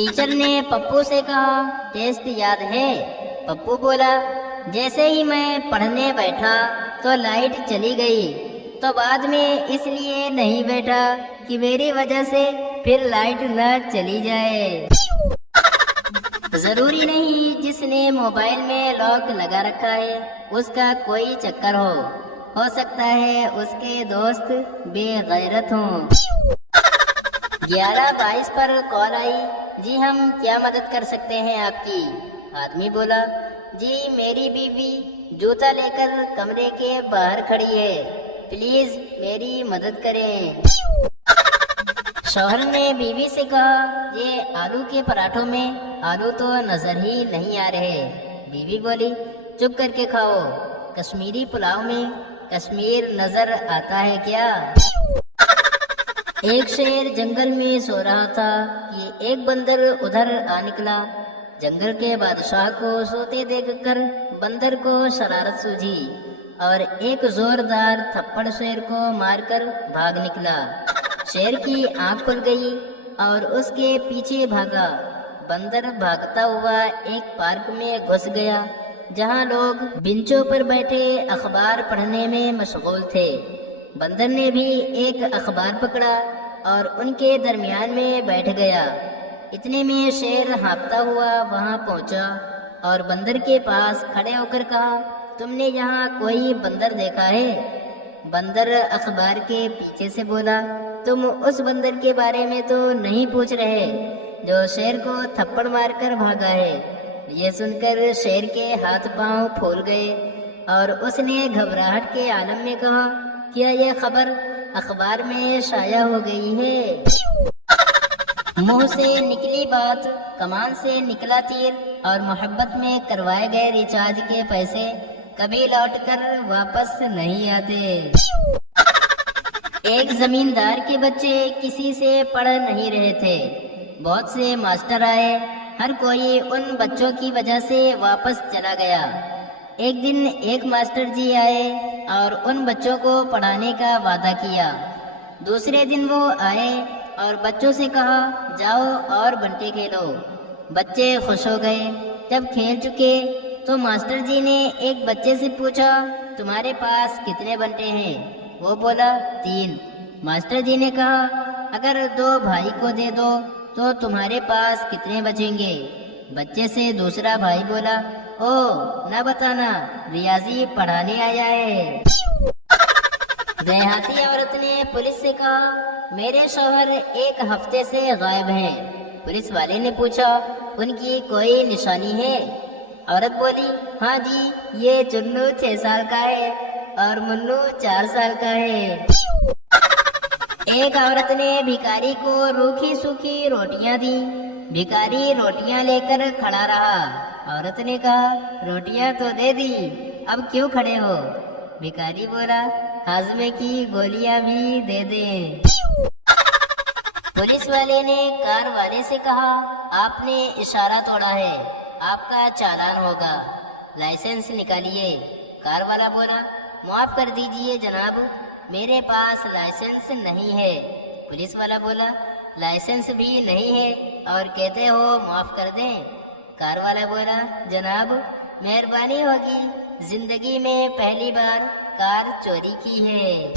Teacher ने पप्पू से कहा, टेस्ट याद है? पप्पू बोला, जैसे ही मैं पढ़ने बैठा तो लाइट चली गई, तो बाद में इसलिए नहीं बैठा कि मेरी वजह से फिर लाइट न चली जाए। जरूरी नहीं जिसने मोबाइल में लॉक लगा रखा है उसका कोई चक्कर हो सकता है उसके दोस्त बेगैरत हों। 11:22 पर कॉल आई, जी हम क्या मदद कर सकते हैं आपकी? आदमी बोला, जी मेरी बीवी जूता लेकर कमरे के बाहर खड़ी है, प्लीज मेरी मदद करें। शौहर ने बीवी से कहा, ये आलू के पराठों में आलू तो नजर ही नहीं आ रहे। बीवी बोली, चुप करके खाओ, कश्मीरी पुलाव में कश्मीर नजर आता है क्या? एक शेर जंगल में सो रहा था कि एक बंदर उधर आ निकला। जंगल के बादशाह को सोते देखकर बंदर को शरारत सूझी और एक जोरदार थप्पड़ शेर को मारकर भाग निकला। शेर की आंख खुल गई और उसके पीछे भागा। बंदर भागता हुआ एक पार्क में घुस गया जहां लोग बेंचों पर बैठे अखबार पढ़ने में मशगूल थे। बंदर ने भी एक अखबार पकड़ा और उनके दरमियान में बैठ गया। इतने में शेर हाँफता हुआ वहां पहुंचा और बंदर के पास खड़े होकर कहा, तुमने यहाँ कोई बंदर देखा है? बंदर अखबार के पीछे से बोला, तुम उस बंदर के बारे में तो नहीं पूछ रहे जो शेर को थप्पड़ मारकर भागा है। ये सुनकर शेर के हाथ पांव फूल गए और उसने घबराहट के आलम में कहा, क्या यह खबर अखबार में शाया हो गई है? मुंह से निकली बात, कमान से निकला तीर और मोहब्बत में करवाए गए रिचार्ज के पैसे कभी लौटकर वापस नहीं आते। एक जमींदार के बच्चे किसी से पढ़ नहीं रहे थे। बहुत से मास्टर आए, हर कोई उन बच्चों की वजह से वापस चला गया। एक दिन एक मास्टर जी आए और उन बच्चों को पढ़ाने का वादा किया। दूसरे दिन वो आए और बच्चों से कहा, जाओ और बंटे खेलो। बच्चे खुश हो गए। जब खेल चुके तो मास्टर जी ने एक बच्चे से पूछा, तुम्हारे पास कितने बंटे हैं? वो बोला, 3। मास्टर जी ने कहा, अगर 2 भाई को दे दो तो तुम्हारे पास कितने बचेंगे? बच्चे से दूसरा भाई बोला, ओ न बताना, रियाजी पढ़ाने आया है। देहाती औरत ने पुलिस से कहा, मेरे शौहर 1 हफ्ते से गायब हैं। पुलिस वाले ने पूछा, उनकी कोई निशानी है? औरत बोली, हाँ जी, ये चुन्नू 6 साल का है और मुन्नू 4 साल का है। एक औरत ने भिखारी को रूखी सूखी रोटियां दी। भिखारी रोटियां लेकर खड़ा रहा। औरत ने कहा, रोटियां तो दे दी, अब क्यों खड़े हो? भिखारी बोला, हाजमे की गोलियां भी दे दे। पुलिस वाले ने कार वाले से कहा, आपने इशारा तोड़ा है, आपका चालान होगा, लाइसेंस निकालिए। कार वाला बोला, माफ कर दीजिए जनाब, मेरे पास लाइसेंस नहीं है। पुलिस वाला बोला, लाइसेंस भी नहीं है और कहते हो माफ कर दें? कार वाला बोला, जनाब मेहरबानी होगी, जिंदगी में पहली बार कार चोरी की है।